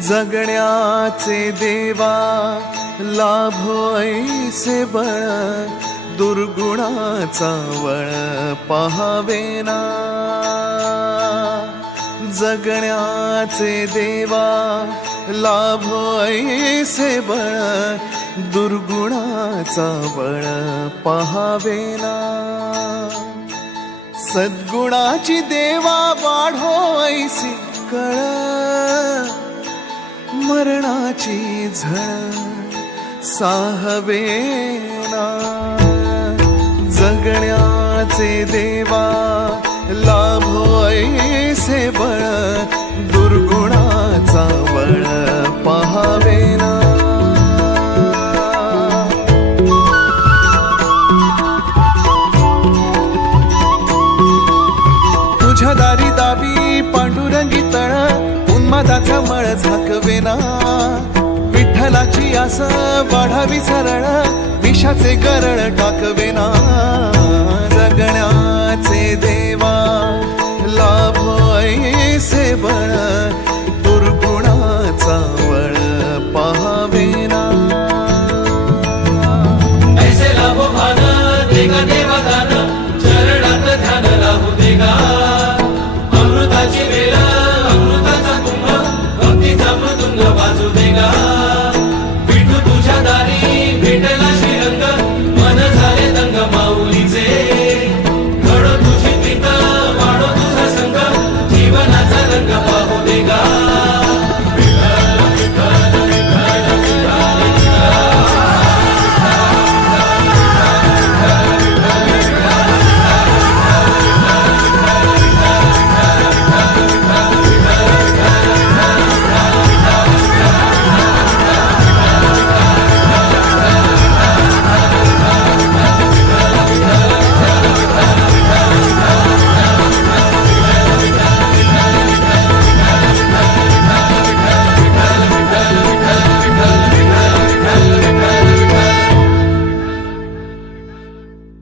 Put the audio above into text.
जगण्याचे देवा लाभो ऐसे बळ दुर्गुणाचा वळ पहावेना जगण्याचे देवा लाभो ऐसे बळ दुर्गुणाचा बळ पहावेना सद्गुणाची देवा वाढो ऐसी कळ मरणाची झळ साहवेना. जगण्याचे देवा लाभो ऐसे बळ दुर्गुणाचा बळ पहावेना. तुझ्या दारी दाबी पांडुरंगी तळ मदाचा मळ झाकवेना. विठ्ठलाची आस वाढावी सरळ विषाचे गरळ टाकवेना. जगण्याचे देवा लाभ ऐसे बळ दुर्गुणाचा वळ पाहावेना. ऐसे